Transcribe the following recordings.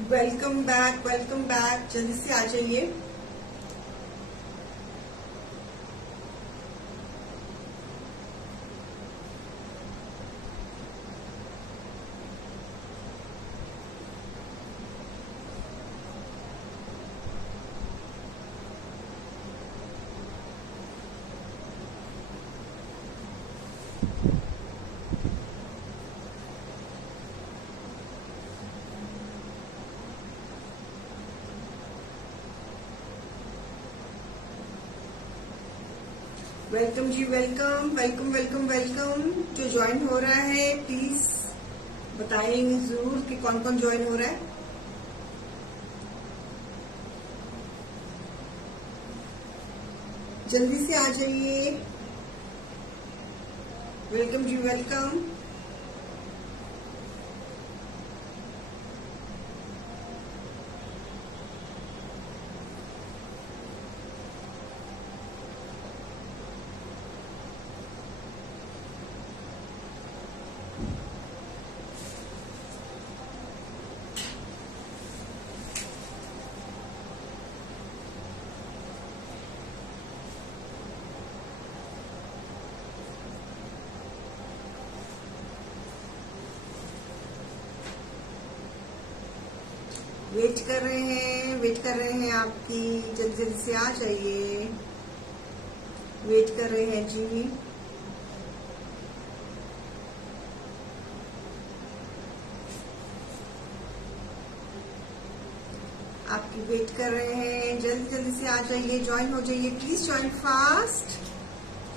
Welcome back. जल्दी से आ जाइए। वेलकम जी, वेलकम। जो ज्वाइन हो रहा है प्लीज बताएंगे जरूर कि कौन कौन ज्वाइन हो रहा है। जल्दी से आ जाइए। वेलकम जी, वेलकम। वेट कर रहे हैं आपकी। जल्दी जल्दी से आ जाइए। वेट कर रहे हैं जी। आपकी वेट कर रहे हैं। जल्दी जल्दी से आ जाइए, ज्वाइन हो जाइए। Please join fast.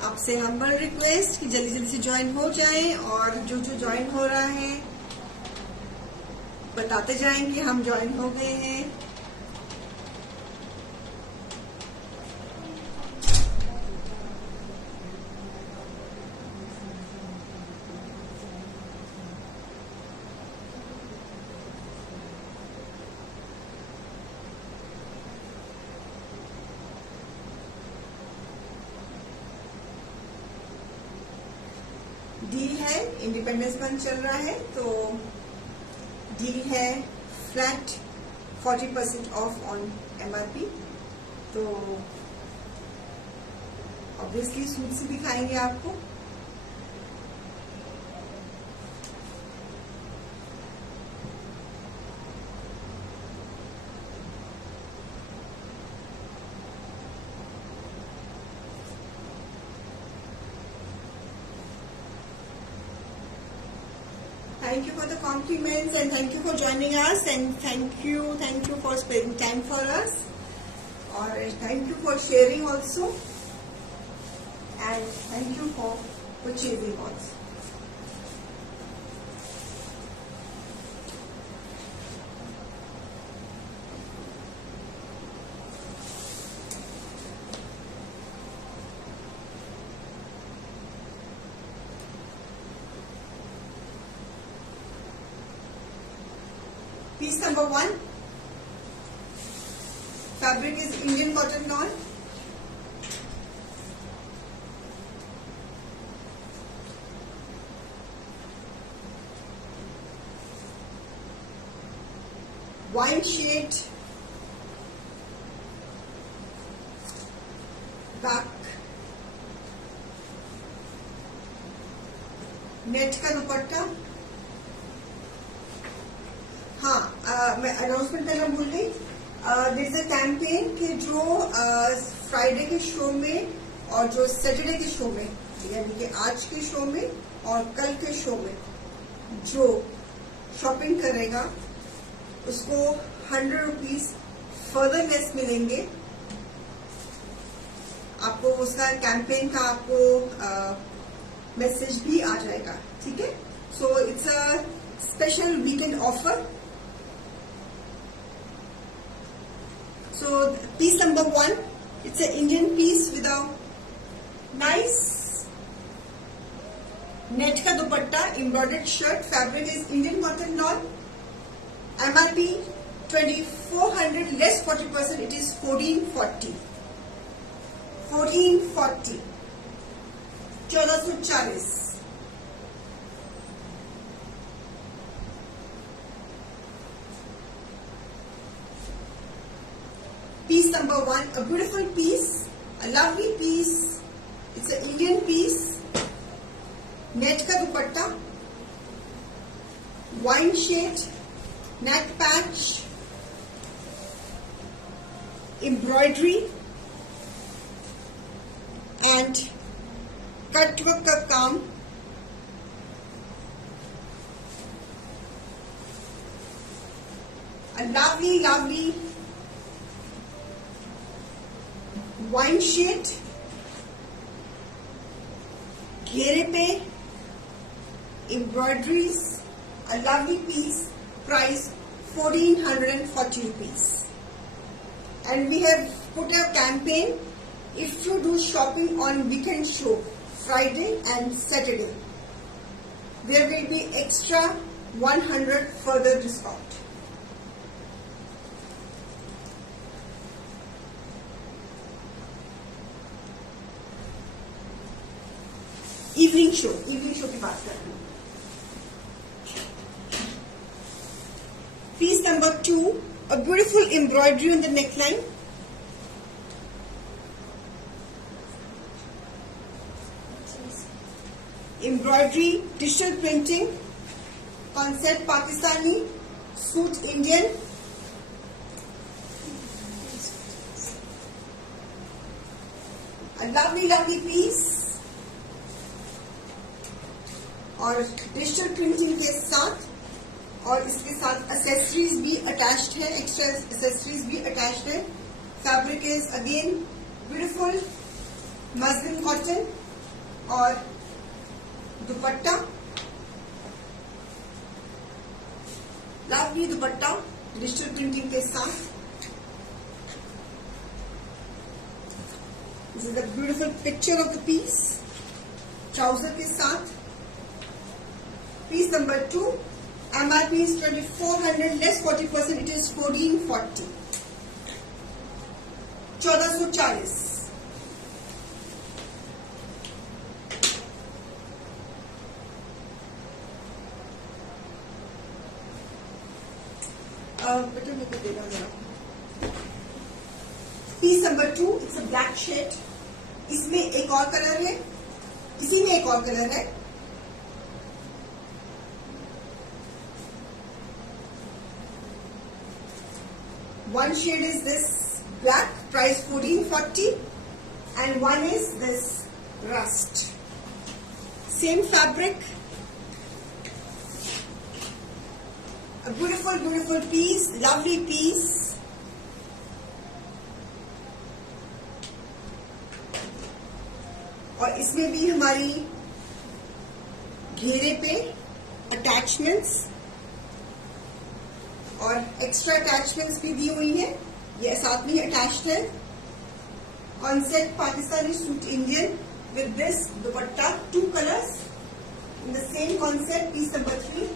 आपसे हम्बल रिक्वेस्ट कि जल्दी जल्दी से ज्वाइन हो जाएं और जो जो ज्वाइन हो रहा है बताते जाएं कि हम ज्वाइन हो गए हैं। डील है, इंडिपेंडेंस मंथ चल रहा है तो डील है फ्लैट 40% ऑफ ऑन MRP। तो ऑब्वियसली सूट से दिखाएंगे आपको। Thank you for the compliments and thank you for joining us and thank you for spending time for us or thank you for sharing also and thank you for purchasing also. Piece number 1. Fabric is Indian cotton yarn. Wine shade back. Net का दुपट्टा। हाँ, मैं announcement करना भूल गई। There is a campaign कि जो Friday के show में और जो सैटरडे के शो में, यानी कि आज के शो में और कल के शो में जो शॉपिंग करेगा उसको 100 रुपीज फर्दर लेस मिलेंगे। आपको उसका कैंपेन का आपको मैसेज भी आ जाएगा, ठीक है। So it's a special weekend offer. So piece number 1, it's an Indian piece with a nice net ka dupatta, embroidered shirt. Fabric is Indian cotton lawn. MRP 2400 less 40%. It is 1440. 1440. 1440. Piece number 1, a beautiful piece, a lovely piece. It's an Indian piece. Net का dupatta, wine shade, neck patch, embroidery and cutwork का काम. A lovely wine shade, घेरे पे embroideries, a lovely piece, price 1440 rupees. And we have put a campaign. If you do shopping on weekend show, Friday and Saturday, there will be extra 100 further discount. Evening show की बात कर रही हूँ. Piece number 2, a beautiful embroidery on the neckline. Embroidery, digital printing, concept Pakistani, suit Indian. A lovely piece. और digital printing के साथ, और इसके साथ एक्सेसरीज भी अटैच्ड है, एक्स्ट्रा एक्सेसरीज भी अटैच्ड है. Fabric is again beautiful muslin cotton और dupatta, lovely dupatta digital printing के साथ. This is the beautiful picture of the piece, trouser के साथ. Piece number 2, MRP is 2400, less 40%, it is 1440. 1440. बेटा मेरे को देना जरा. Piece number 2, it's a black shade. इसमें एक और कलर है, इसी में एक और कलर है. One shade is this black, price 1440, and one is this rust. Same fabric. A beautiful piece, lovely piece. और इसमें भी हमारी घेरे पे अटैचमेंट्स और एक्स्ट्रा अटैचमेंट्स भी दी हुई है. ये साथ में अटैच्ड है. Concept Pakistani suit Indian with this dupatta, 2 colours in the same concept. Piece number 3,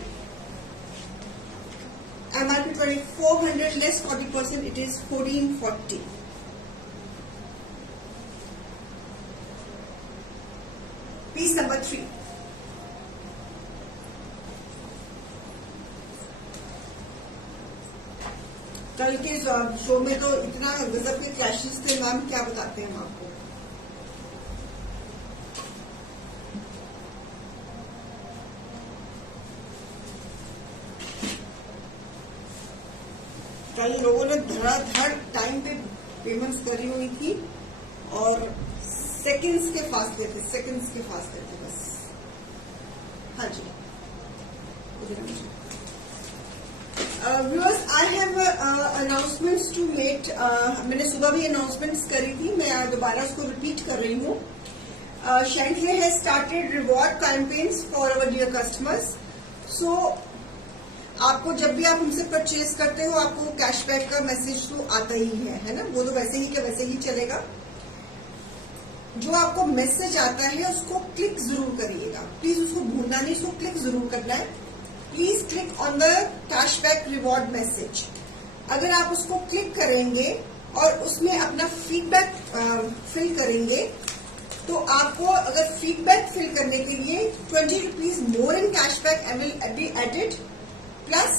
MRP 2400, less 40%, it is 1440. Piece number 3, कल के शो में तो इतना गजब के क्लैशेस थे मैम, क्या बताते हैं हम आपको. कल लोगों ने धड़ाधड़ टाइम पे पेमेंट्स करी हुई थी और सेकंड्स के फासले थे बस. हाँ जी. Viewers, I have announcements to make. मैंने सुबह भी अनाउंसमेंट्स करी थी, मैं दोबारा उसको रिपीट कर रही हूँ. Shantly has started reward campaigns for our dear customers. So आपको जब भी आप हमसे परचेज करते हो आपको कैशबैक का मैसेज तो आता ही है ना. वो तो वैसे ही के वैसे ही चलेगा. जो आपको मैसेज आता है उसको क्लिक जरूर करिएगा. प्लीज उसको भूलना नहीं, उसको क्लिक जरूर करना है. Please click on the cashback reward message. अगर आप उसको क्लिक करेंगे और उसमें अपना फीडबैक फिल करेंगे तो आपको, अगर फीडबैक फिल करने के लिए 20 rupees more in cashback will be added, plus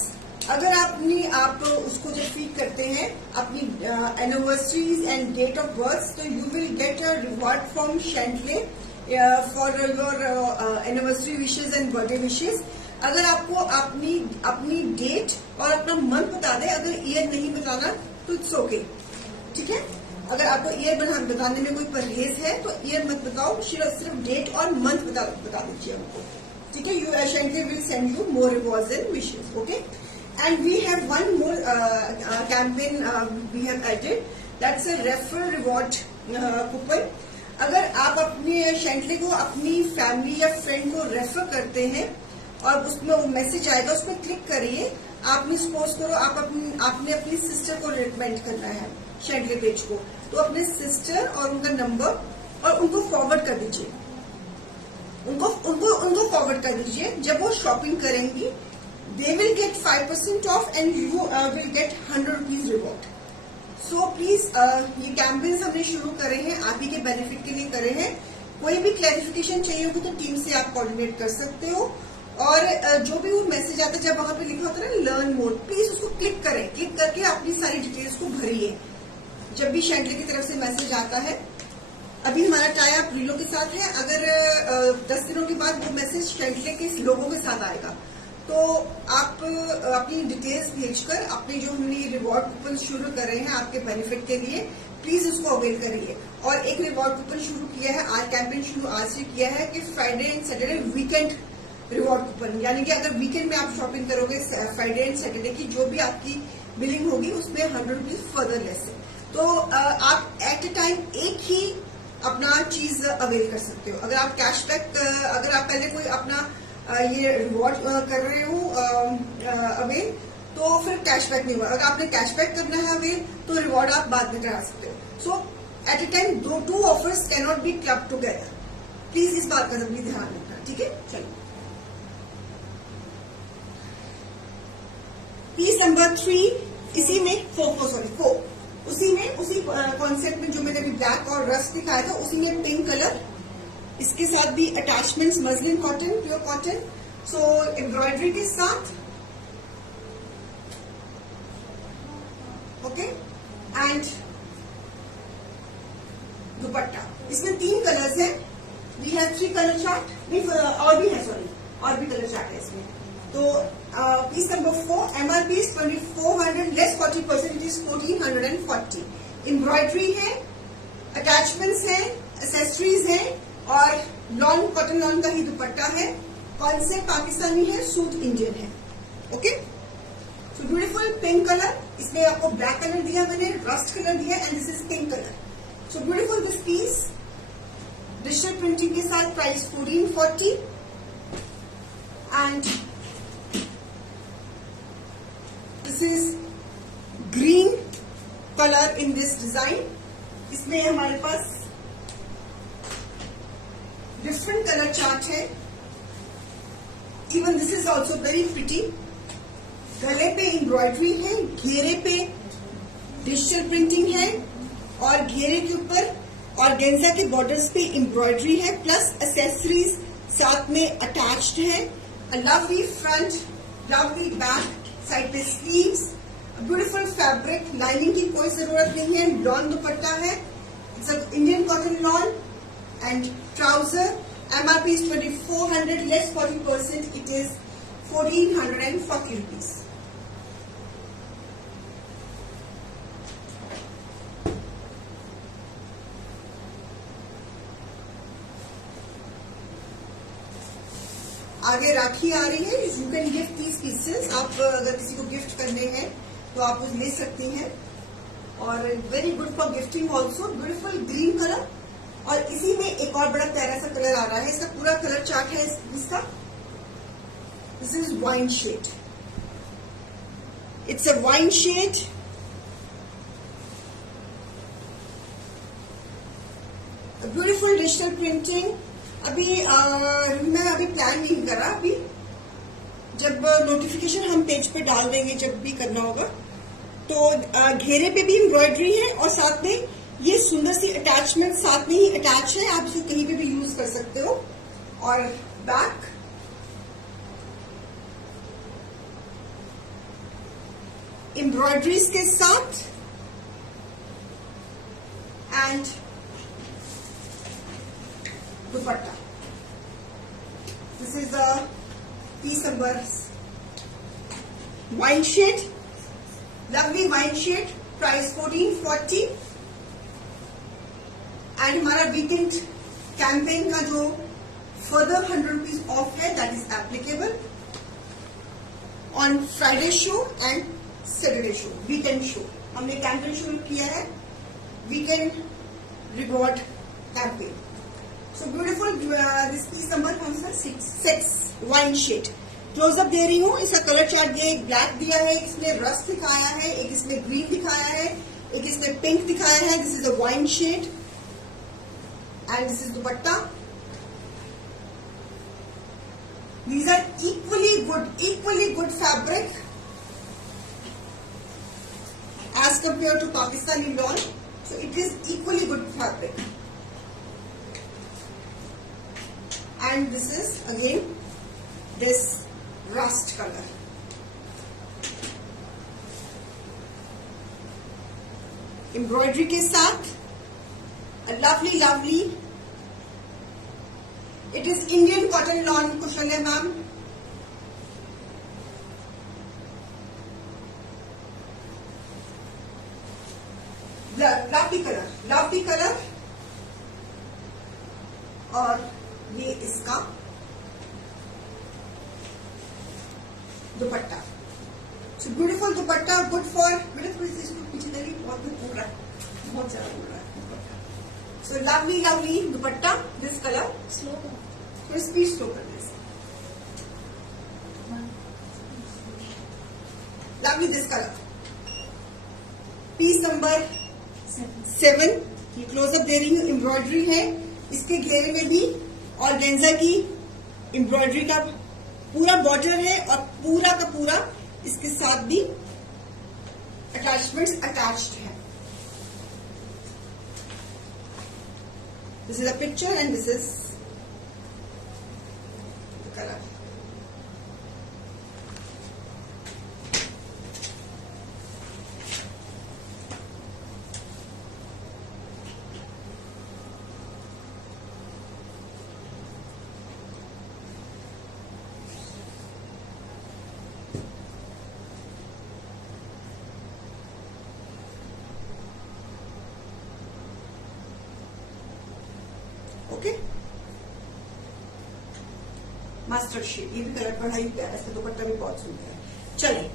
अगर आप उसको जब फीड करते हैं अपनी anniversaries and date of birth, तो you will get a reward from Shantelle for your anniversary wishes and birthday wishes. अगर आपको अपनी डेट और अपना मंथ बता दे, अगर ईयर नहीं बताना तो इट्स ओके, ठीक है। अगर आपको ईयर बताने में कोई परहेज है तो ईयर मत बताओ, सिर्फ डेट और मंथ बता दीजिए हमको, ठीक है। You Shantelle will send you more rewards and wishes, okay. And we have one more campaign we have added. That's a referral reward coupon. अगर आप अपने शैंटले को अपनी फैमिली या फ्रेंड को रेफर करते हैं और उसमें वो मैसेज आएगा, उस पर क्लिक करिए। आपने सपोज करो आपने अपनी सिस्टर को रिकमेंड करना है शैंटले पेज को, तो अपने सिस्टर और उनका नंबर और उनको फॉरवर्ड कर दीजिए, उनको फॉरवर्ड कर दीजिए। जब वो शॉपिंग करेंगी they will get 5% off and you will get 100 rupees reward. So please ये कैंपेन्स हमने शुरू करे हैं, आप ही के बेनिफिट के लिए करे हैं। कोई भी क्लैरिफिकेशन चाहिए होगी तो टीम से आप कोऑर्डिनेट कर सकते हो। और जो भी वो मैसेज आता है, जब वहां पे लिखा होता है ना लर्न मोर, प्लीज उसको क्लिक करें, क्लिक करके अपनी सारी डिटेल्स को भरिए। जब भी शैंटले की तरफ से मैसेज आता है, अभी हमारा टाई अप रीलो के साथ है, अगर 10 दिनों के बाद वो मैसेज शैंटले के लोगों के साथ आएगा, तो आप अपनी डिटेल्स भेजकर अपने जो हमने रिवॉर्ड कूपन शुरू कर रहे हैं आपके बेनिफिट के लिए, प्लीज उसको अवेल करिए। और एक रिवॉर्ड कूपन शुरू किया है, आज कैंपेन शुरू आज से किया है कि Friday and Saturday weekend reward coupon, यानी कि अगर वीकेंड में आप शॉपिंग करोगे फ्राइडे एंड सैटरडे की, जो भी आपकी बिलिंग होगी उसमें 100 रुपीज फर्दर लेस है। तो आप एट ए टाइम एक ही अपना चीज अवेल कर सकते हो। अगर आप कैशबैक, अगर आप पहले कोई अपना ये रिवॉर्ड कर रहे हो अवेल, तो फिर कैशबैक नहीं हुआ। अगर आपने कैशबैक करना है अवेल, तो रिवॉर्ड आप बाद में करा सकते हो। So at a time two offers can not be club together. Please इस बात का जरूर ध्यान रखना, ठीक है। चलो, पीस नंबर 3 इसी में 4 उसी कॉन्सेप्ट में जो मैंने अभी ब्लैक और रस्ट दिखाया था, उसी में पिंक कलर, इसके साथ भी attachments muslin cotton, pure cotton. So embroidery के साथ, ओके, एंड दुपट्टा। इसमें 3 कलर्स हैं। वी हैव 3 कलर चार्ट, और भी है, सॉरी, और भी कलर चार्ट है इसमें। तो piece number 4, MRP is 2400 less 40%, it is 1440। Embroidery है, अटैचमेंट्स है, एक्सेसरीज है, और लॉन कॉटन लॉन का ही दुपट्टा है। कॉन्सेप्ट पाकिस्तानी है, सूट इंडियन है, okay. So beautiful pink colour, इसमें आपको ब्लैक कलर दिया मैंने, रस्ट कलर दिया, and this is pink colour. So beautiful this piece, digital printing के साथ, price 1440। And this is green colour in this design. इसमें हमारे पास डिफरेंट कलर चार्ट है। Even this is also very pretty. गले पे embroidery है, घेरे पे डिजिटल प्रिंटिंग है, और घेरे के ऊपर ऑर्गेन्जा के बॉर्डर्स पे एम्ब्रॉयडरी है, प्लस एक्सेसरीज साथ में अटैच्ड है। Lovely front, lovely back, side पे स्लीव्स, ब्यूटीफुल फैब्रिक, लाइनिंग की कोई जरूरत नहीं है। लॉन दुपट्टा है, it's Indian cotton lawn, and trouser. MRP is 2400 less 40%, it is 1440 rupees. आगे राखी आ रही है, you can gift these pieces. आप अगर किसी को गिफ्ट करने हैं तो आप वो ले सकती हैं, और very good for gifting also. Beautiful green colour, और इसी में एक और बड़ा प्यारा सा कलर आ रहा है। इसका पूरा कलर चार्ट है इसका। This is wine shade, it's a wine shade. Beautiful digital printing. अभी मैं अभी प्लान नहीं करा, अभी जब नोटिफिकेशन हम पेज पे डाल देंगे, जब भी करना होगा, तो घेरे पे भी एम्ब्रॉयडरी है, और साथ में ये सुंदर सी अटैचमेंट साथ में ही अटैच है, आप इसको कहीं पे भी यूज कर सकते हो। और बैक, एम्ब्रॉयडरीज के साथ and dupatta. This is the piece number wine shade, lovely wine shade, price 1440. And हमारा वीकेंड कैंपेन का जो फर्दर 100 रुपीज ऑफ है, that is applicable on Friday show and Saturday show, weekend show. हमने campaign शुरू किया है, weekend reward campaign. So beautiful. This piece number कौन सा? 6 वाइन शेड. क्लोजअप दे रही हूँ. इसका कलर चार्ट दिया, एक ब्लैक दिया है, एक इसने रस्ट दिखाया है, एक इसने ग्रीन दिखाया है, एक इसने पिंक दिखाया है. This is a wine shade and this is dupatta. These are equally good fabric as compared to Pakistani lawn. So it is equally good fabric. And this is again this rust color. Embroidery के साथ a lovely. It is Indian cotton lawn cushion है ma'am. lovely color. और ये इसका दुपट्टा. So beautiful dupatta, good for इसको पीछे देरी बहुत उड़ रहा है, बहुत ज्यादा उड़ रहा है dupatta. So lovely dupatta. This color slow. तो स्पीड स्लो कर दे. Lovely this colour. Piece number 7. ये क्लोजअप दे रही हूँ. एम्ब्रॉयडरी है, इसके घेरे में भी ऑर्गेन्जा की एम्ब्रॉयडरी का पूरा बॉर्डर है और पूरा का पूरा इसके साथ भी अटैचमेंट्स अटैच्ड है. This is a picture and this is color. Okay. Mustard shade. ये भी कलर बड़ा ही प्यारा है, इसका दुपट्टा भी बहुत सुंदर है. चलिए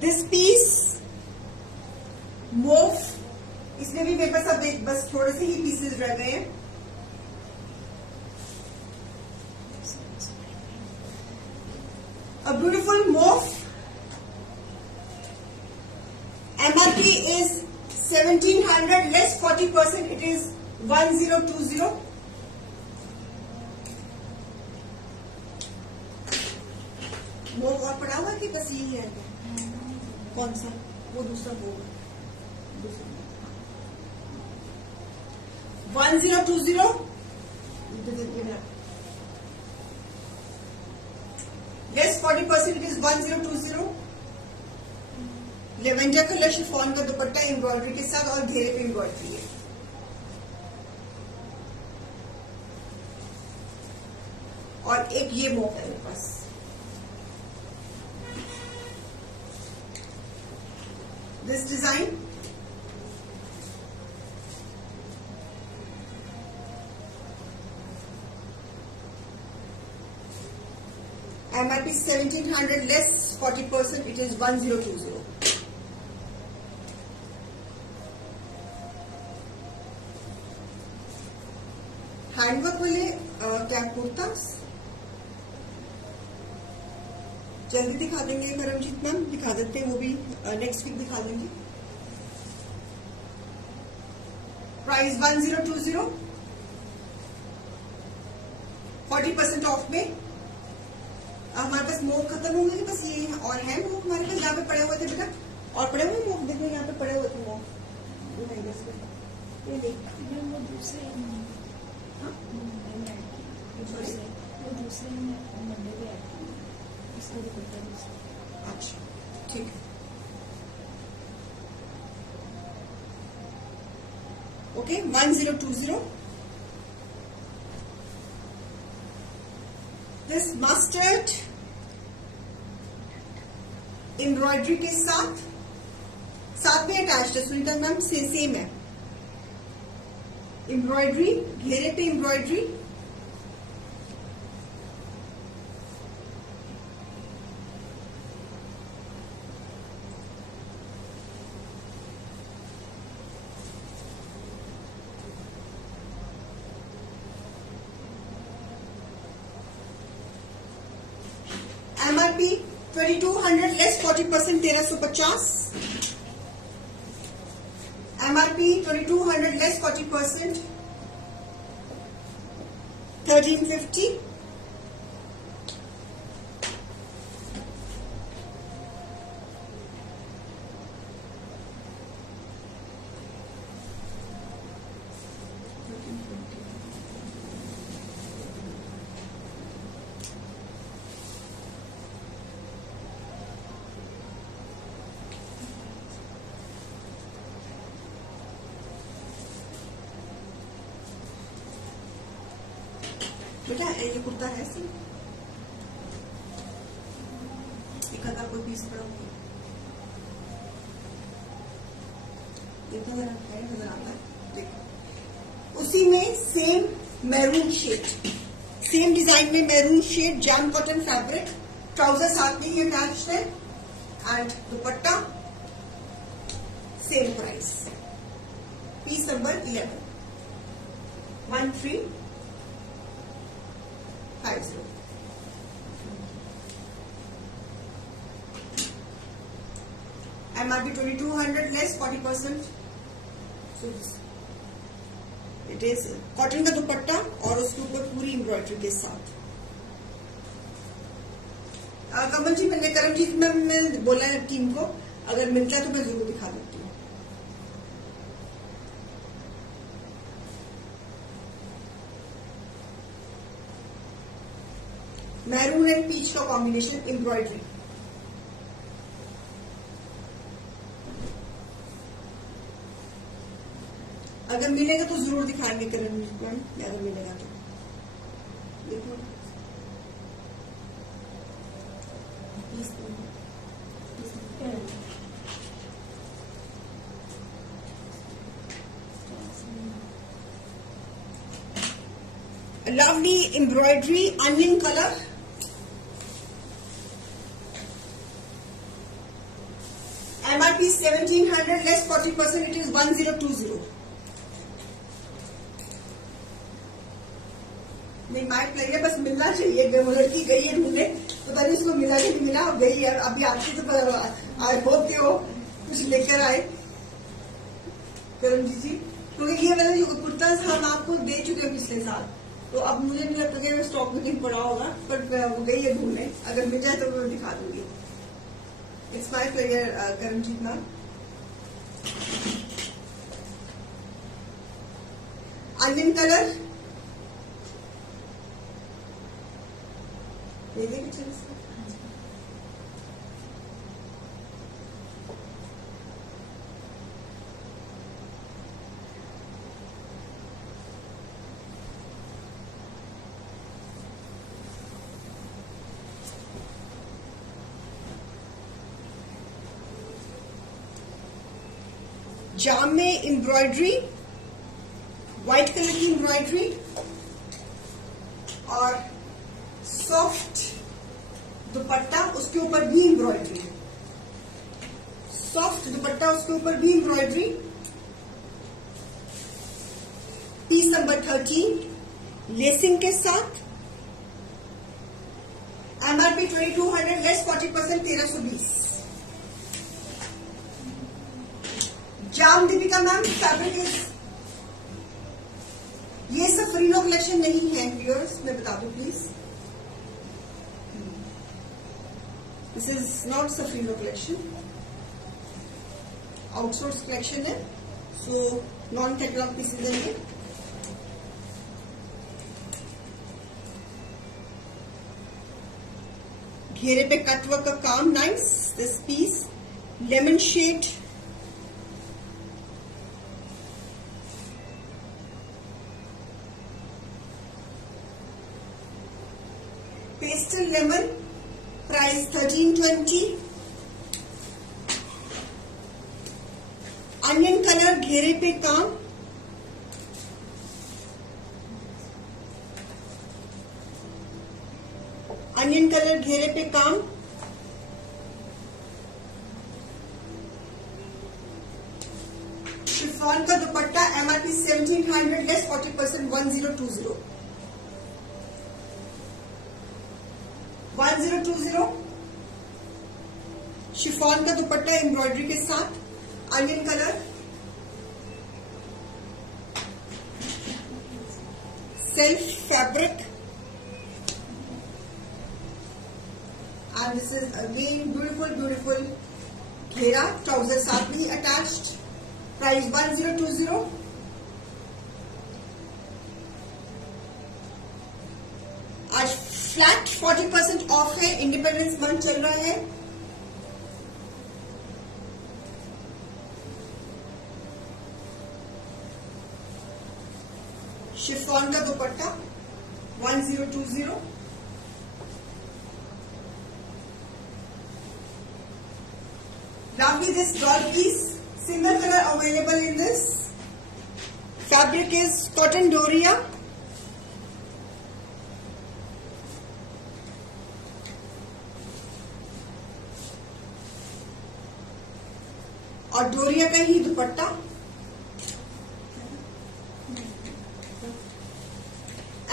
दिस पीस मोव, इसमें भी मेरे पास अब बस थोड़े से ही पीसेस रह गए हैं. A beautiful mauve. MRP is 1700 less 40%. It is 1020. Mauve और पड़ा हुआ कि बस यही है? कौन सा? वो दूसरा mauve. 1020. Less 40%. It is 1020. Lavender colour chiffon का दुपट्टा एम्ब्रॉयडरी के साथ और घेरे पे एम्ब्रॉयडरी है. और एक ये मोव है मेरे पास. This design MRP 1700 less 40%. It is 1020. Handwork वाले क्या कुर्ता जल्दी दिखा देंगे करमजीत मैम, दिखा देते हैं वो भी नेक्स्ट वीक दिखा देंगे. प्राइस 1020, 40% ऑफ में। हमारे पास मोव खत्म होंगे, बस ये और है मोव हमारे पास, यहाँ पे पड़े हुए थे बेटा, और पड़े हुए मोव देखो, यहाँ पे पड़े हुए थे मोव, ये नहीं वो दूसरे हाँ? वो दूसरे मंडे भी ऐड किए, इसका दुपट्टा दूसरा। अच्छा ठीक है, ओके 1020। दिस मस्टर्ड एम्ब्रॉयडरी के साथ में अटैच्ड है, सुनीता मैम सेम है, एम्ब्रॉयडरी, घेरे पे embroidery, MRP 2200 less 40%, 1350। MRP 2200 less 40%, 1350। बेटा ये कुर्ता है सिर्फ एक आधा कोई पीस पड़ा हुआ देखो जरा, है नजर आता है, देखो उसी में same maroon shade, same design में maroon shade, jam cotton fabric, trouser साथ में ही अटैच्ड है, and dupatta same price, piece number 11, 1350। MRP 2200 less 40%। It is cotton का दुपट्टा और उसके ऊपर पूरी एम्ब्रॉयडरी के साथ। कमल जी, मैंने करमजीत मैम ने बोला है टीम को, अगर मिलता है तो मैं जरूर दिखा देती हूँ। मैरून एंड पीच का कॉम्बिनेशन एम्ब्रॉयडरी, अगर मिलेगा तो जरूर दिखाएंगे करमजीत मैम, अगर मिलेगा तो देखो। Lovely embroidery onion colour, MRP 1700 less 40%, it is 1020। नहीं माइक लगे, बस मिलना चाहिए, वो लड़की गई है ढूंढने, पता नहीं उसको मिला कि नहीं मिला, गई है अभी, आपसे तो आए होते हो कुछ लेकर आए करमजीत जी, क्योंकि ये वाला जो कुर्ता हम आपको दे चुके हैं पिछले साल, तो अब मुझे नहीं लगता कि स्टॉक में कहीं पड़ा होगा, पर वो गई है ढूंढने, अगर मिल जाए तो मैं दिखा दूंगी। It's my player Karamjeet ma'am. Onion colour, ये देखिए चल जाम में एम्ब्रॉयडरी, व्हाइट कलर की एम्ब्रॉयडरी और सॉफ्ट दुपट्टा, उसके ऊपर भी एम्ब्रॉयडरी, सॉफ्ट दुपट्टा उसके ऊपर भी एम्ब्रॉयडरी, पीस नंबर 13 लेसिंग के साथ, MRP 2200 लेस 40%, 1320। जाम Deepika ma'am, fabric is Safrino collection नहीं है व्यूअर्स, मैं बता दूं please, this is not Safrino collection, outsource collection है, सो नॉन कैटलॉग पीसेज है ये। घेरे पे कटवर्क का काम nice, this piece lemon shade, pastel lemon, price 1320। Onion colour घेरे पे काम, अनियन कलर घेरे पे काम, शिफॉन का दुपट्टा, एमआरपी 1700, लेस 40%, 1020 1020। शिफॉन का दुपट्टा एम्ब्रॉयडरी के साथ, onion colour, self fabric, and this is again beautiful घेरा, ट्राउजर साथ भी अटैच्ड, प्राइस 1020। आज फ्लैट 40% ऑफ है, इंडिपेंडेंस मंथ चल रहा है। शिफॉन का दुपट्टा 1020। Lovely this doll piece, single color available in this. Fabric is cotton doria. और डोरिया का ही dupatta,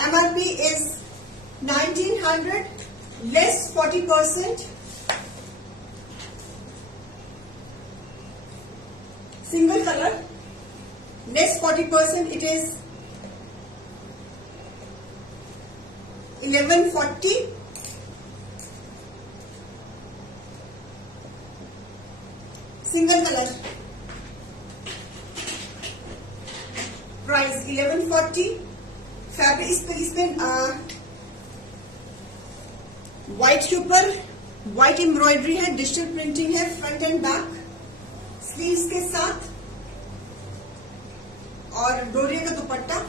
MRP is 1900, less 40%, single color, less 40%, it is 1140। single color, price 1140। Fabric इसमें व्हाइट के ऊपर व्हाइट एम्ब्रॉयडरी है, डिजिटल प्रिंटिंग है, front end back, sleeves के साथ, और डोरिया का दुपट्टा,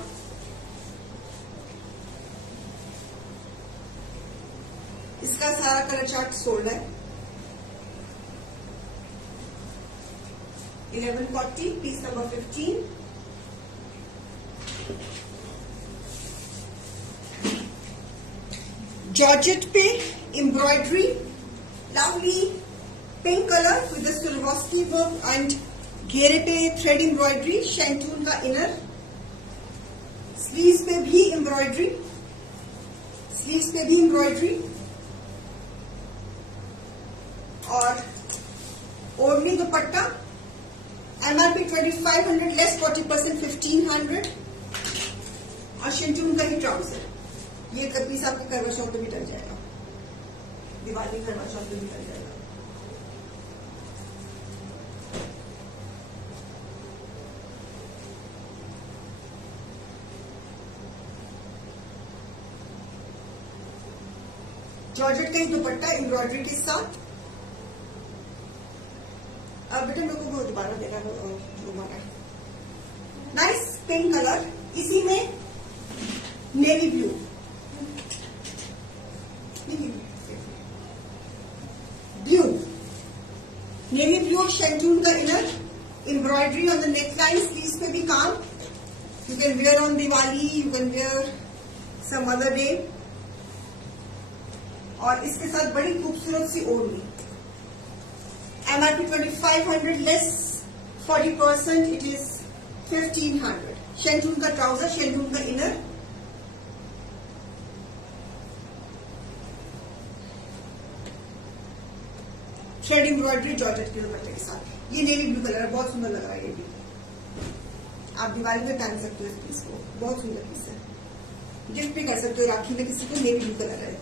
इसका सारा कलर चार्ट सोल्ड है। 1140, पीस नंबर 15। जॉर्जेट पे embroidery, lovely pink colour with सिल्वस्की वर्क एंड घेरे पे थ्रेड एम्ब्रॉयडरी, शैंटून का इनर, स्लीव्स पे भी एम्ब्रॉयडरी, स्लीव्स पे भी एम्ब्रॉयडरी, और ओढ़नी दुपट्टा, एमआरपी 2500, लेस 40%, 1500, और शैंटून का ही ट्राउजर। ये पीस आपका करवा चौथ पे भी डल जाएगा, दिवाली करवा चौथ पे भी डल जाएगा। जॉर्जेट का ही दुपट्टा एम्ब्रॉयडरी के साथ। अब बेटा मेरे को दोबारा देना है। नाइस पिंक कलर, इसी में navy blue, navy blue, shantoon का inner, embroidery on the neck line, sleeves पे भी काम। You can wear on Diwali, you can wear some other day, और इसके साथ बड़ी खूबसूरत सी ओढ़नी, MRP 2500, less 40%, it is 1500। Shantoon का ट्राउजर, शैंटून का इनर, थ्रेड एम्ब्रॉयडरी जॉर्जेट के दुपट्टे के साथ। ये नेवी ब्लू कलर है, बहुत सुंदर लग रहा है ये भी, आप दिवाली में पहन सकते हो इस पीस को, बहुत सुंदर पीस है। गिफ्ट भी कर सकते हो राखी में किसी को। नेवी ब्लू कलर है,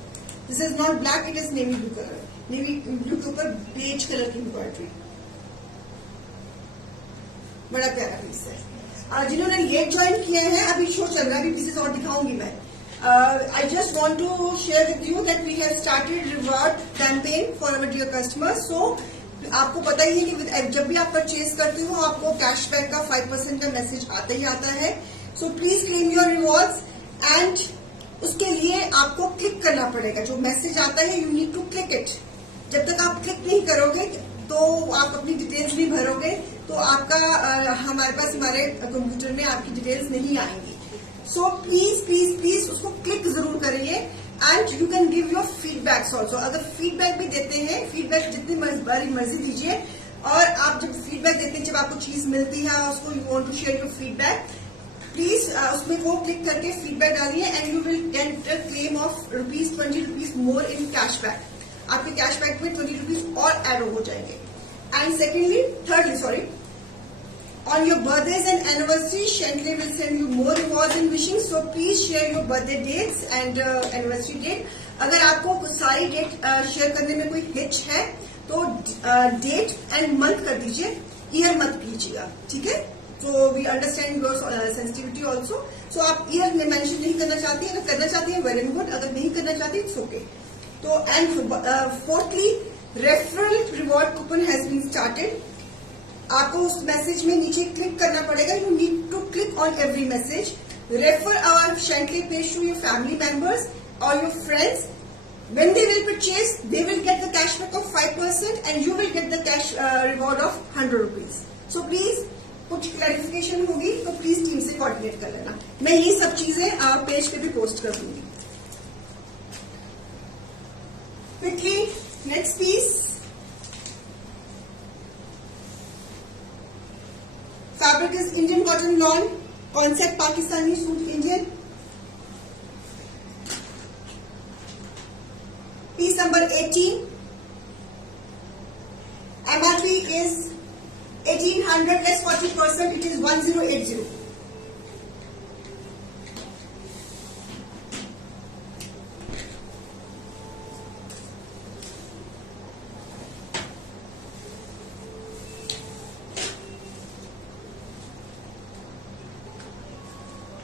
this is not black, it is navy blue colour. Navy blue के ऊपर बेज कलर की एम्ब्रॉयडरी, बड़ा प्यारा पीस है। जिन्होंने लेट ज्वाइन किया है, अभी शो चल रहा है, अभी पीसेस और दिखाऊंगी मैं। I just want to share with you that we have started reward campaign for our dear customers. So आपको पता ही है कि जब भी आप परचेज करते हो आपको कैशबैक का 5% का मैसेज आता ही आता है। So please claim your rewards, and उसके लिए आपको क्लिक करना पड़ेगा। जो मैसेज आता है you need to click it. जब तक आप क्लिक नहीं करोगे तो आप अपनी डिटेल्स नहीं भरोगे तो आपका हमारे पास हमारे कंप्यूटर में आपकी डिटेल्स नहीं आएंगी। सो प्लीज प्लीज प्लीज उसको क्लिक जरूर करिए, and you can give your feedbacks also. अगर फीडबैक भी देते हैं, फीडबैक जितनी बारी मर्जी दीजिए, और आप जब फीडबैक देते हैं, जब आपको चीज मिलती है उसको you want to share your feedback, please उसमें वो क्लिक करके फीडबैक डालिए, and you will get a claim of ₹20 more in cashback. आपके कैशबैक में ₹20 और एड हो जाएंगे। And thirdly, sorry, on your birthdays and anniversary, Shankly will send you more rewards and wishing. So please share your birthday dates and anniversary date. अगर आपको सारी date share करने में कोई हिच है तो डेट एंड मंथ कर दीजिए, ईयर मत कीजिएगा, ठीक है? तो we understand your sensitivity also. So आप ईयर में मेंशन नहीं करना चाहती हैं, अगर करना चाहती हैं वेरी गुड, अगर नहीं करना चाहती इट्स ओके। तो and fourthly, referral reward coupon has been started. आपको उस मैसेज में नीचे क्लिक करना पड़ेगा, you need to click on every message. Refer our Shankly page to your family members और your friends. When they will purchase, they will get the cashback of 5% and you will get the cash reward of ₹100. So please, कुछ clarification होगी तो please team से coordinate कर लेना। मैं ये सब चीजें पेज पे भी पोस्ट कर दूंगी। Quickly, next piece. Fabric is Indian cotton lawn. Concept Pakistani suit Indian. Piece number 18. MRP is 1800 less 40%. It is 1080.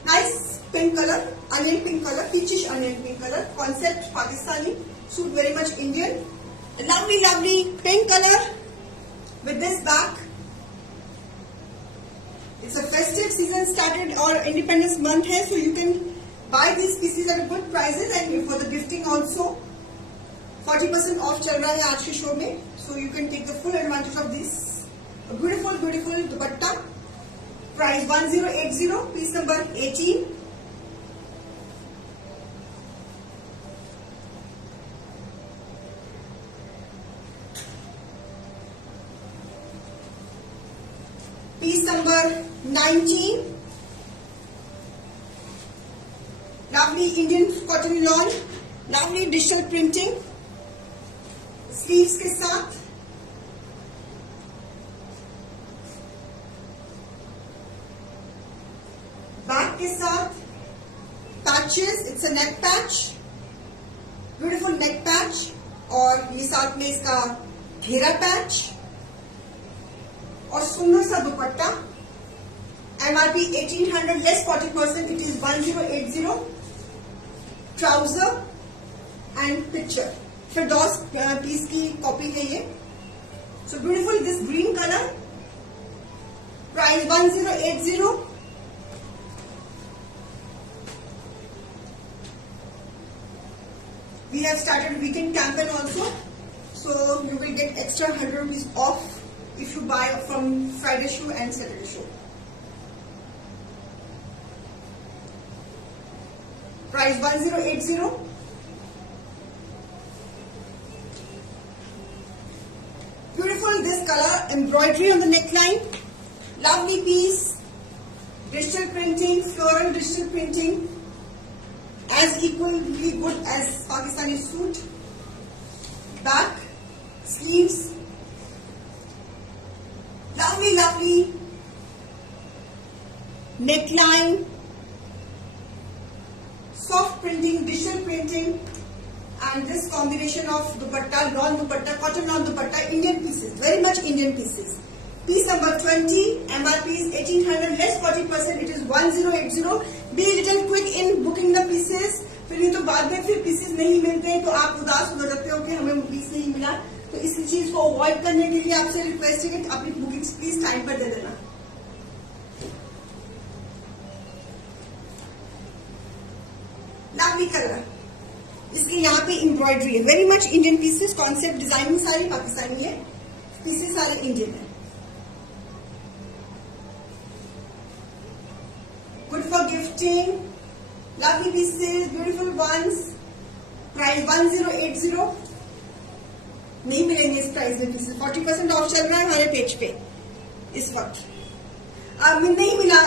Nice pink color, onion pink color, peachish onion pink color. Concept Pakistani, suit very much Indian. Lovely, lovely pink color with this back. It's a festive season started or Independence month hai, so you can buy these pieces at good prices, and for the gifting also 40% off चल रहा है आज के show में, so you can take the full advantage of this beautiful beautiful dupatta. Price 1080, piece number 18. Piece number 19. Lovely Indian cotton lawn, lovely digital printing, sleeves के साथ। Back के साथ patches, it's a neck patch, beautiful neck patch, और ये साथ में इसका घेरा पैच और सुंदर सा दुपट्टा। MRP 1800 less 40%, it is 1080। Trouser and picture, Firdous piece की कॉपी है ये। So beautiful this green colour. Price 1080। We have started weekend campaign also, so you will get extra ₹100 off if you buy from Friday show and Saturday show. Price 1080. Beautiful this color, embroidery on the neckline, lovely piece, digital printing, floral digital printing. As equally good as Pakistani suit. Back, sleeves, lovely, lovely neckline, printing, and this combination of dupatta, lawn dupatta, cotton lawn dupatta, Indian pieces, very much Indian pieces. Piece number 20, MRP is 1800, less 40%, it is 1080. Be little quick in booking the pieces, फिर नहीं तो बाद में फिर pieces नहीं मिलते हैं तो आप उदास हो जाते हो कि हमें पीस नहीं मिला। तो इस चीज को अवॉइड करने के लिए आपसे रिक्वेस्ट है कि अपनी बुकिंग्स प्लीज टाइम पर दे देना। लवली कलर, इसके यहाँ पे एम्ब्रॉयडरी है, very much Indian pieces, concept designing सारी पाकिस्तानी है, पीसेस सारे इंडियन है। Good for gifting, lovely pieces, beautiful ones, price 1080। नहीं मिलेंगे इस प्राइस में पीसेस, 40% ऑफ चल रहा है हमारे पेज पे इस वक्त। नहीं मिला,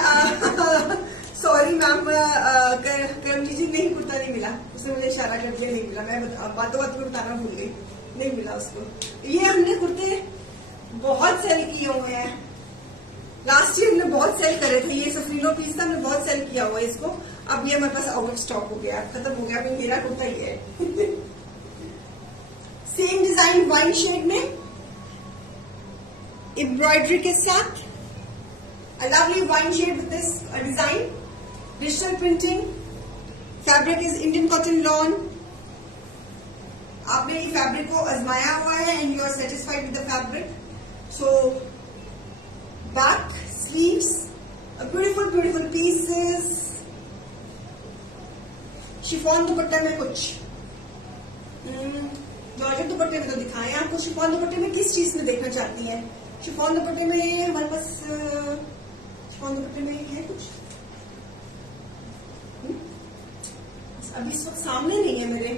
सॉरी मैम, करमजी जी नहीं, कुर्ता नहीं मिला, उसने मुझे इशारा कर दिया नहीं मिला, मैं बातों बात में बताना भूल गई, नहीं मिला उसको। ये हमने कुर्ते बहुत सेल किए हुए हैं, लास्ट ईयर हमने बहुत सेल करे थे, ये सफरीनो पीस था, हमने बहुत सेल किया हुआ है इसको। अब ये हमारे पास आउट ऑफ स्टॉक हो गया, खत्म हो गया, मेरा कुर्ता ही है। सेम डिजाइन वाइन शेड में एम्ब्रॉयडरी के साथ, a lovely wine shade with this design, digital printing, fabric is Indian cotton lawn। आपने ये फैब्रिक को आजमाया हुआ है and you are satisfied with the fabric। So back sleeves, a beautiful pieces, chiffon दुपट्टे में कुछ जॉर्जेट दुपट्टे में तो दिखाएं आपको। शिफॉन दुपट्टे में किस चीज में देखना चाहती हैं? शिफॉन दुपट्टे में हमारे पास शिफॉन दुपट्टे में है कुछ, अभी इस वक्त सामने नहीं है मेरे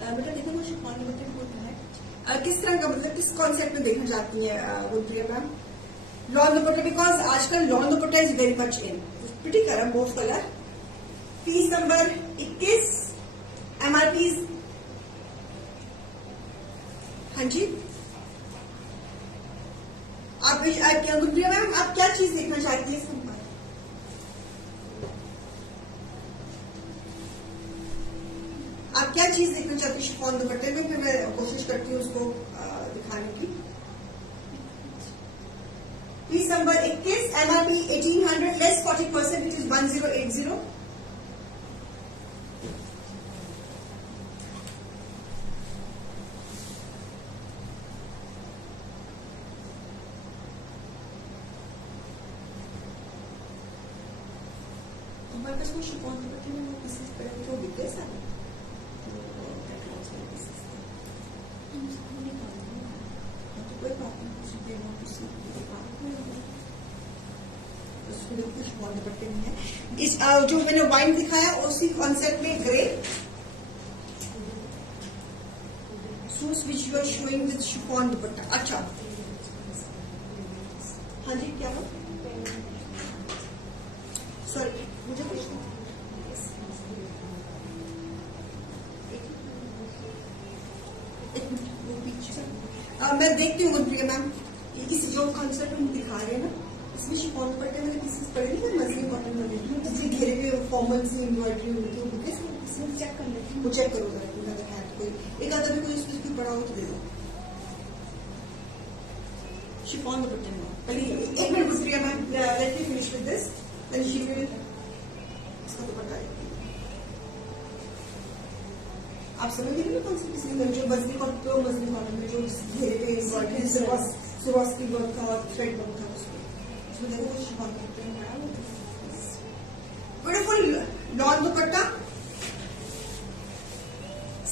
बेटा, देखो वो शिफॉन दुपट्टे में होता है किस तरह का, मतलब किस कॉन्सेप्ट में देखना चाहती है गुलप्रिया मैम? लॉन दुपट्टे, बिकॉज आजकल lawn dupatta is very much in, pretty colour, both colour. Piece number 21, MRP, हाँ जी। आप क्या गुलप्रिया मैम, आप क्या चीज देखना चाहती है इसके ऊपर? आप क्या चीज देखना चाहती है शिफॉन दुपट्टे में? फिर मैं कोशिश करती हूँ उसको दिखाने की। Piece number 21, MRP 1800, less 40%, it is 1080। हमारे पास वो शिफॉन दुपट्टे में वो पीसेस पहले तो बिके सारे, तो कोई बात नहीं, कुछ देना कुछ शिफॉन दुपट्टे में है। इस जो मैंने वाइन दिखाया उसी कॉन्सेप्ट में grey suits which you are showing with chiffon dupatta. अच्छा हाँ जी, क्या हो सर, मुझे कुछ मैं देखती हूँ गुलप्रिया मैम, इस जो कॉन्सेप्ट हम दिखा रहे हैं ना, इसमें शिफॉन दुपट्टे वाले पीसेस पड़े नहीं, मसलिन कॉटन वाले, जिसके घेरे पे फॉर्मल सी एम्ब्रॉयडरी होती है, वो चेक कर लेती हूँ, वो चेक करो अगर है तो कोई एक आधा भी कोई उसमें पड़ा हो तो दे दो। शिफॉन दुपट्टे में पहले एक minute Gulpriya ma'am, let me finish with this, then she will इसका दुपट्टा। आप समझ गए ना कौन सी किसी जो मसलिन कॉटन में जो घेरे पे एम्ब्रॉयडरी सुबह की वर्क था, थ्रेड वर्क था, उसमें देखो शिफॉन दुपट्टे में पड़ा हुआ beautiful lawn dupatta,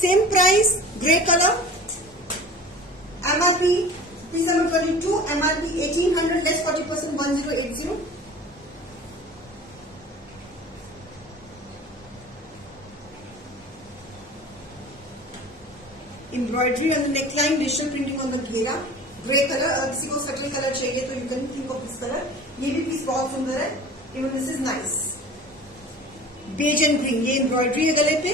same price, grey colour, MRP piece number 22, MRP 1800, less 40%, 1080। Embroidery on the neckline, digital printing on the घेरा, ग्रे कलर। अगर किसी को सटल कलर चाहिए तो you can think of this colour. ये भी पीस बहुत सुंदर है, even this is nice, beige and green, ये एम्ब्रॉयडरी है गले पे।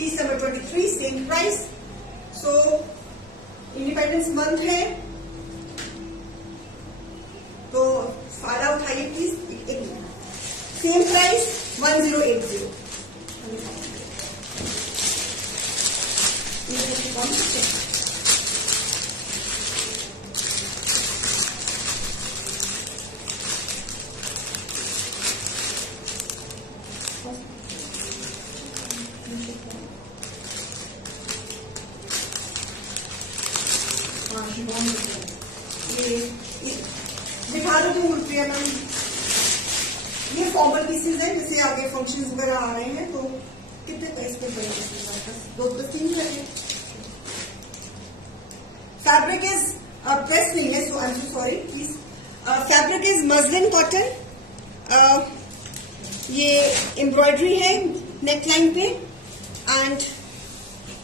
Piece number 23 same price. So independence month है तो फायदा उठाइए प्लीज। एक सेम प्राइस 1080। ये दिखा दो तो प्रिया मैम, ये फॉर्मल पीसेज है, जैसे आगे फंक्शंस वगैरह आ रहे हैं तो कितने प्राइस पे बड़े पीसेज? 2-3 है। फैब्रिक इज प्रेस नहीं है, so I am so sorry please. Fabric is muslin cotton. ये एम्ब्रॉयडरी है नेकलाइन पे एंड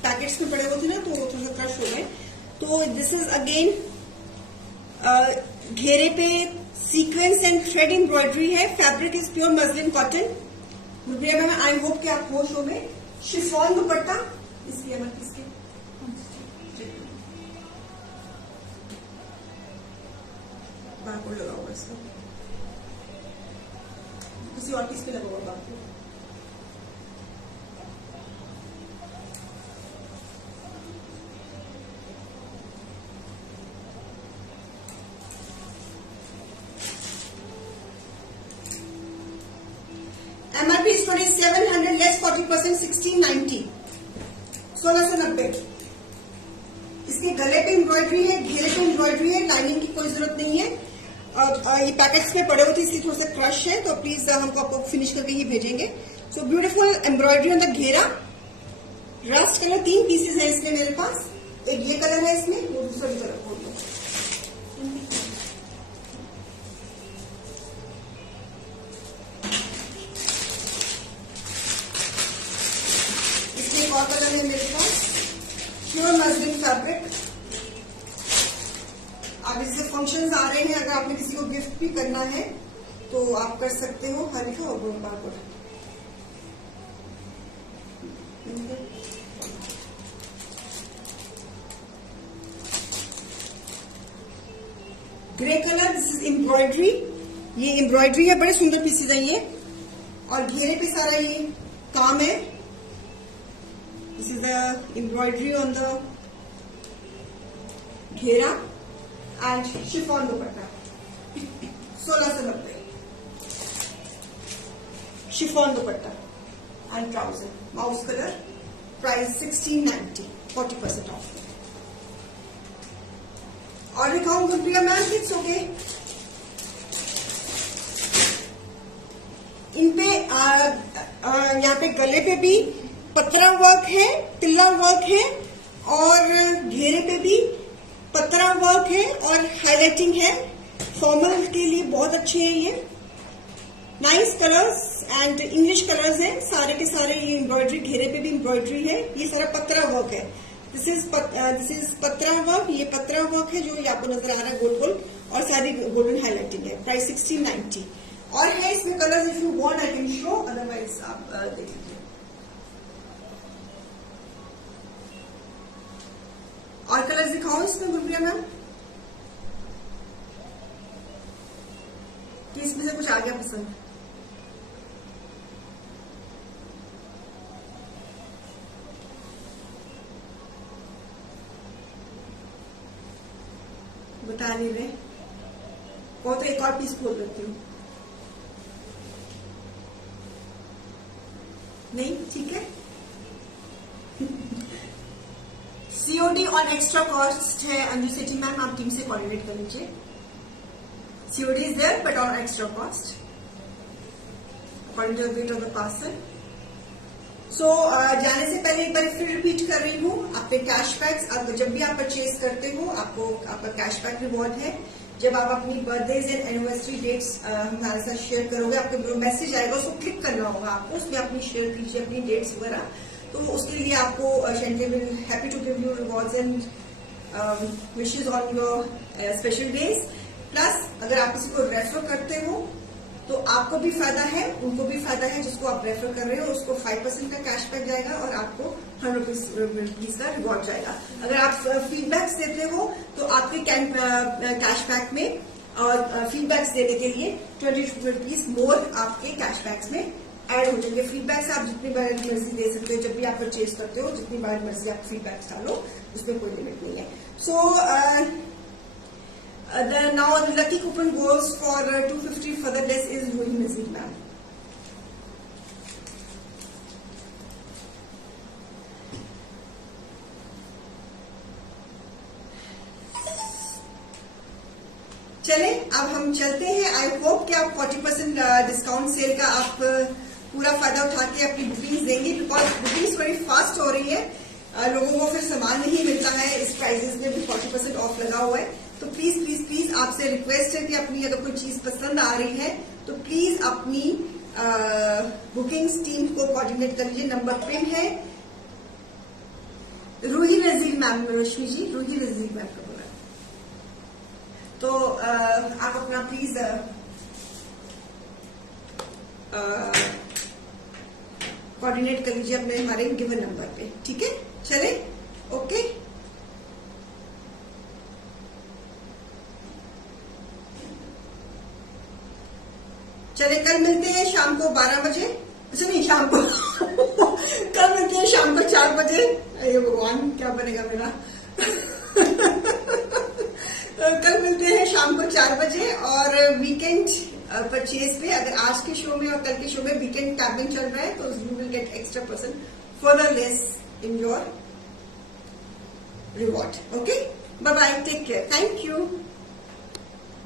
पैकेट्स में पड़े हुए थे ना तो थोड़ा सा क्रश हो गए। तो दिस इज अगेन घेरे पे सीक्वेंस एंड थ्रेड एम्ब्रॉयडरी है। Fabric is pure muslin cotton. I hope कि आप होश हो में शिफॉन दुपट्टा इसकी अमर किसके बारकोड लगा हुआ इसका, किसी और किस पे लगा हुआ बारकोड? MRP is 2700 less 40% 1690, 1690। इसके गले पे एम्ब्रॉयडरी है, घेरे पे एम्ब्रॉयडरी है, लाइनिंग की कोई जरूरत नहीं है। और ये पैकेट्स में पड़े हुए थे इसलिए थोड़ा सा क्रश है, तो प्लीज हमको आपको फिनिश करके ही भेजेंगे। So beautiful embroidery on the घेरा। रस्ट कलर 3 पीसेज है इसमें मेरे पास। एक ये कलर है इसमें, वो दूसरा भी कलर खोल दो। इसमें एक और कलर है मेरे पास, प्योर मसलिन फैब्रिक। अब इससे फंक्शंस आ रहे हैं, अगर आपने किसी को गिफ्ट भी करना है तो आप कर सकते हो। हर लिखा होगा barcode. Grey colour, this is embroidery. ये एम्ब्रॉयडरी है, बड़े सुंदर पीसेज है ये, और घेरे पे सारा ये काम है। This is the embroidery on the घेरा and chiffon dupatta 1690। Chiffon dupatta and trouser mouse colour, price 1690, 40% off. और दिखाऊं प्रिया मैम? It's okay. इन पे यहाँ पे गले पे भी पत्रा वर्क है, तिल्ला वर्क है, और घेरे पे भी पत्रा वर्क है और हाईलाइटिंग है। फॉर्मल के लिए बहुत अच्छे हैं ये। Nice colours and English colours हैं सारे के सारे। ये एम्ब्रॉयडरी, घेरे पे भी एम्ब्रॉयडरी है, ये सारा पत्रा वर्क है। दिस इज पत्रा वर्क। ये पत्रा वर्क है जो ये आपको नजर आ रहा है गोल गोल, और सारी गोल्डन हाईलाइटिंग है। प्राइस 1690। और है इसमें colours, if you want I can show, otherwise आप देख लीजिए। और कलर्स दिखाओ इसमें गुरप्रिया मैम, कि इसमें से कुछ आ गया पसंद? बता नहीं रहे वो, तो एक और पीस खोल देती हूँ। नहीं ठीक है। सीओडी और एक्स्ट्रा कॉस्ट है अंजू सेठी मैम, आप टीम से कोऑर्डिनेट कर लीजिए। COD is there but on extra cost according to the weight of the parcel. So जाने से पहले एक बार फिर रिपीट कर रही हूँ, आपके कैशबैक्स जब भी आप परचेज करते हो आपको आपका कैशबैक रिवॉर्ड है। जब आप अपनी बर्थडेज एंड एनिवर्सरी डेट्स हमारे साथ शेयर करोगे, आपको मैसेज आएगा, उसको क्लिक करना होगा आपको, उसमें अपनी शेयर कीजिए अपनी डेट्स वगैरह। तो उसके लिए आपको Shantelle will happy to give you rewards and wishes on your special days. Plus अगर आप किसी को रेफर करते हो तो आपको भी फायदा है, उनको भी फायदा है, जिसको आप रेफर कर रहे हो उसको 5% का कैशबैक जाएगा और आपको 100 रुपीज का रिवॉर्ड जाएगा। अगर आप फीडबैक्स देते हो तो आपके कैशबैक में और फीडबैक्स देने के लिए 20 रुपीज मोर आपके कैशबैक्स में ऐड हो जाएंगे। फीडबैक्स आप जितनी बार मर्जी दे सकते हो, जब भी आप परचेज करते हो जितनी बार मर्जी आप फीडबैक्स डालो, उसमें कोई लिमिट नहीं है। सो now the lucky coupon goes for 250 for the dress is Ruhi Nazir ma'am. चले अब हम चलते हैं। आई होप कि आप 40% डिस्काउंट सेल का आप पूरा फायदा उठा के अपनी बुकिंग देंगे, बिकॉज बुकिंग बड़ी फास्ट हो रही है। लोगों को फिर सामान नहीं मिलता है, इस प्राइजेस में भी 40% ऑफ लगा हुआ है। तो प्लीज प्लीज प्लीज आपसे रिक्वेस्ट है कि अपनी अगर कोई चीज पसंद आ रही है तो प्लीज अपनी बुकिंग्स टीम को कोऑर्डिनेट कर लीजिए। नंबर पिन है रूही नजीर मैम, रश्मि जी रूही नजीर मैम का बोला। तो आप अपना प्लीज कोऑर्डिनेट कर लीजिए अपने हमारे गिवन नंबर पे, ठीक है? चले ओके। चले कल मिलते हैं शाम को 12 बजे। अच्छा नहीं, शाम को कल मिलते हैं शाम को 4 बजे। अरे भगवान क्या बनेगा मेरा कल मिलते हैं शाम को 4 बजे। और वीकेंड परचेज पे अगर आज के शो में और कल के शो में वीकेंड टैबिंग चल रहा है तो you will get extra % further less in your reward. Okay, bye bye, take care, thank you.